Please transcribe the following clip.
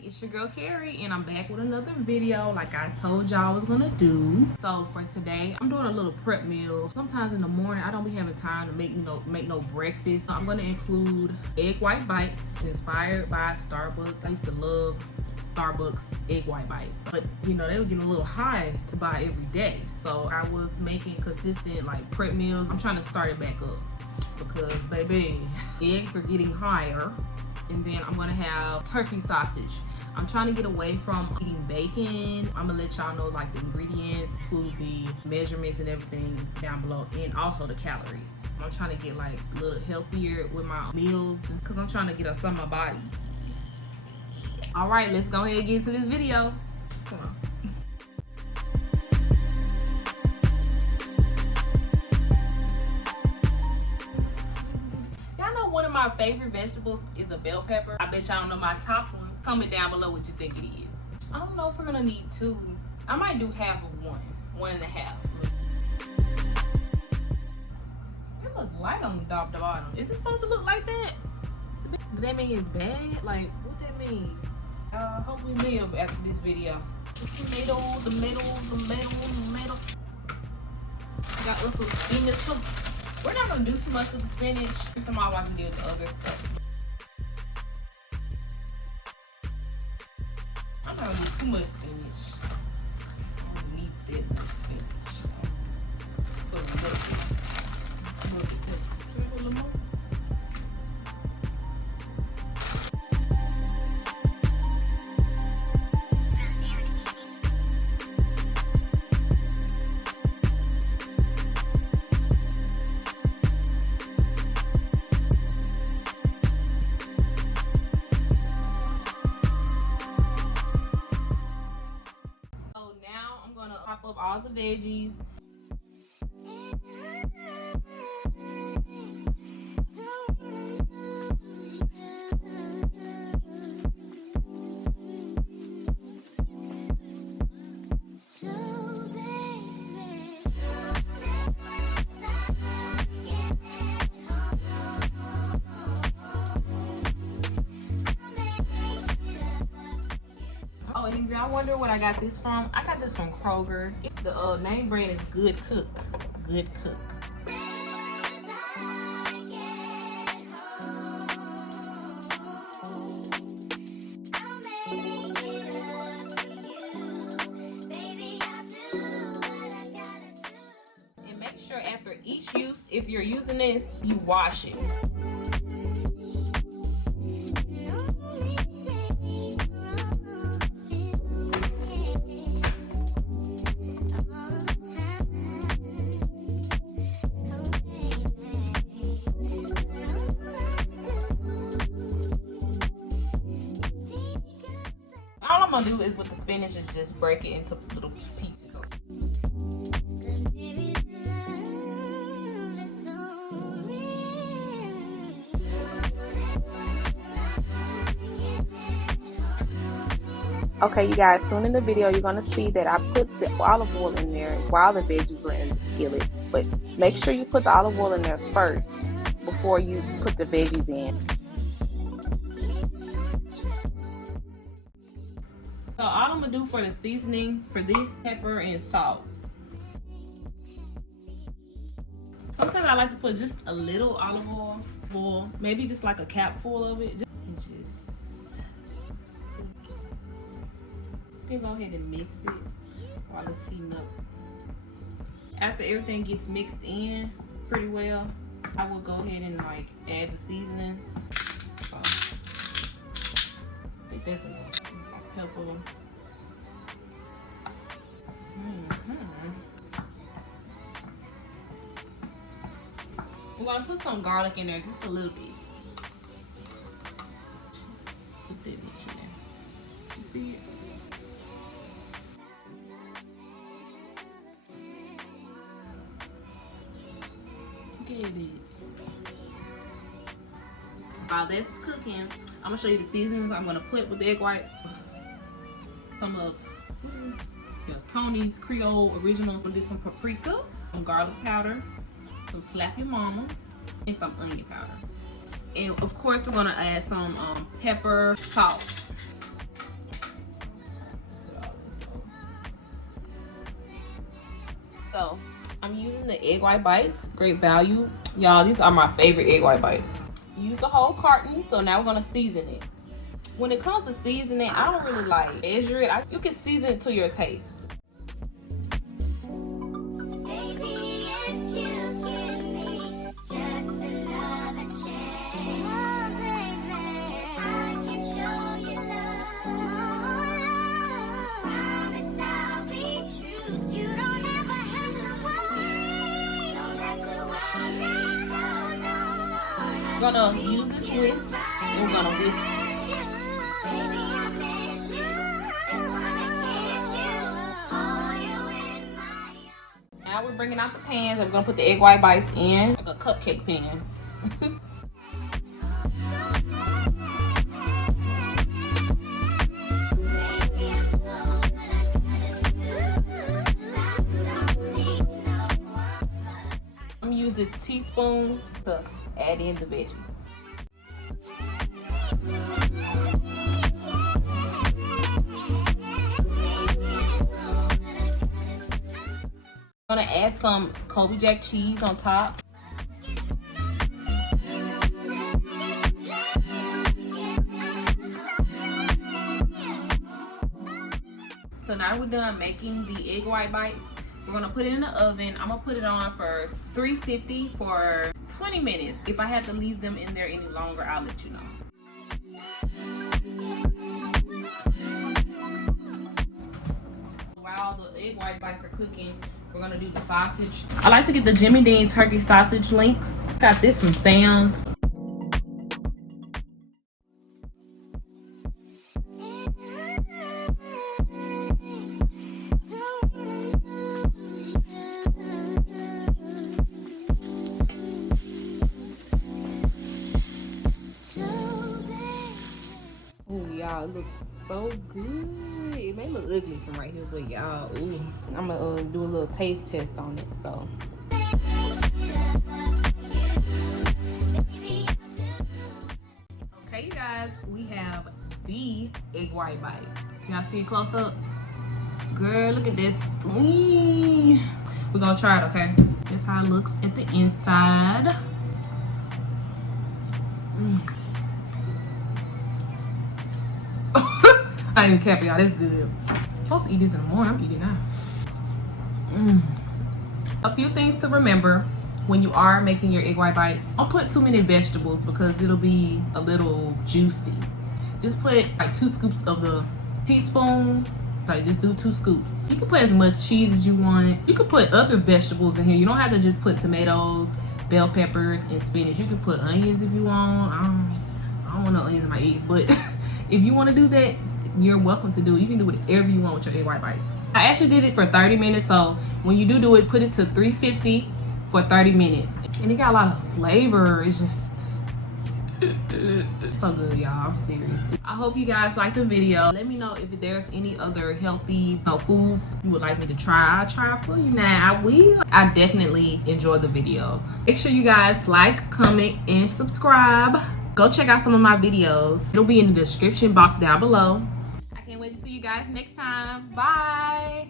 It's your girl Carrie, and I'm back with another video like I told y'all I was gonna do. So for today, I'm doing a little prep meal. Sometimes in the morning I don't be having time to make no breakfast. So I'm gonna include egg white bites. It's inspired by Starbucks. I used to love Starbucks egg white bites, but you know they were getting a little high to buy every day. So I was making consistent like prep meals. I'm trying to start it back up because baby, eggs are getting higher. And then I'm gonna have turkey sausage. I'm trying to get away from eating bacon. I'm gonna let y'all know like the ingredients, include the measurements and everything down below, and also the calories. I'm trying to get like a little healthier with my meals because I'm trying to get some of my body. All right, let's go ahead and get into this video. Come on. One of my favorite vegetables is a bell pepper. I bet y'all don't know my top one. Comment down below what you think it is. I don't know if we're gonna need two. I might do half of one and a half. It looks light on the bottom. Is it supposed to look like that? Does that mean it's bad? Like, what that mean? Hope we live after this video. Tomato. Got us some spinach. We're not gonna do too much with the spinach. Tomorrow I can deal with the other stuff. I'm not gonna do too much spinach. I don't need that much spinach. So, put a little bit. Should I put a little more? Pop up all the veggies. Oh, and if y'all wonder what I got this from, I got this from Kroger. The name brand is Good Cook. Good Cook. And make sure after each use, if you're using this, you wash it. All I'm gonna do is with the spinach is just break it into little pieces. Okay, you guys, soon in the video you're gonna see that I put the olive oil in there while the veggies were in the skillet. But make sure you put the olive oil in there first before you put the veggies in. So all I'm gonna do for the seasoning for this, pepper and salt. Sometimes I like to put just a little olive oil, maybe just like a cap full of it. Just then go ahead and mix it while it's heating up. After everything gets mixed in pretty well, I will go ahead and like add the seasonings. So, I think that's enough. It's like pepper. I'm gonna put some garlic in there, just a little bit. Put that much in there. You see it? Get it. While that's cooking, I'm gonna show you the seasonings I'm gonna put with the egg white. Some of Tony's Creole originals. I'm gonna do some paprika, some garlic powder, some slap your mama, and some onion powder. And of course, we're gonna add some pepper, salt. So I'm using the egg white bites, great value. Y'all, these are my favorite egg white bites. Use the whole carton, so now we're gonna season it. When it comes to seasoning, I don't really like measure it. You can season it to your taste. We're gonna use this whisk and we're gonna whisk it. Now we're bringing out the pans and we're gonna put the egg white bites in like a cupcake pan. I'm gonna use this teaspoon to add in the veggies. I'm gonna add some Colby Jack cheese on top. So now we're done making the egg white bites. We're gonna put it in the oven. I'm gonna put it on for 350 for 20 minutes. If I have to leave them in there any longer, I'll let you know. While the egg white bites are cooking, we're gonna do the sausage. I like to get the Jimmy Dean turkey sausage links. Got this from Sam's. Y'all, it looks so good. It may look ugly from right here, but y'all, ooh, I'm gonna do a little taste test on it. So okay, you guys, we have the egg white bite. Y'all see it close up? Girl, look at this. We're gonna try it, okay? This is how it looks at the inside. I ain't even cap, y'all. That's good. I'm supposed to eat this in the morning. I'm eating now. A few things to remember when you are making your egg white bites. Don't put too many vegetables because it'll be a little juicy. Just put like 2 scoops of the teaspoon. Like just do 2 scoops. You can put as much cheese as you want. You can put other vegetables in here. You don't have to just put tomatoes, bell peppers, and spinach. You can put onions if you want. I don't want no onions in my eggs, but if you want to do that, you're welcome to do it. You can do whatever you want with your egg white bites. I actually did it for 30 minutes, so when you do it, put it to 350 for 30 minutes. And it got a lot of flavor. It's just so good, y'all. I'm serious. I hope you guys liked the video. Let me know if there's any other healthy foods you would like me to try. I'll try it for you now. I will. I definitely enjoyed the video. Make sure you guys like, comment, and subscribe. Go check out some of my videos. It'll be in the description box down below. I can't wait to see you guys next time. Bye.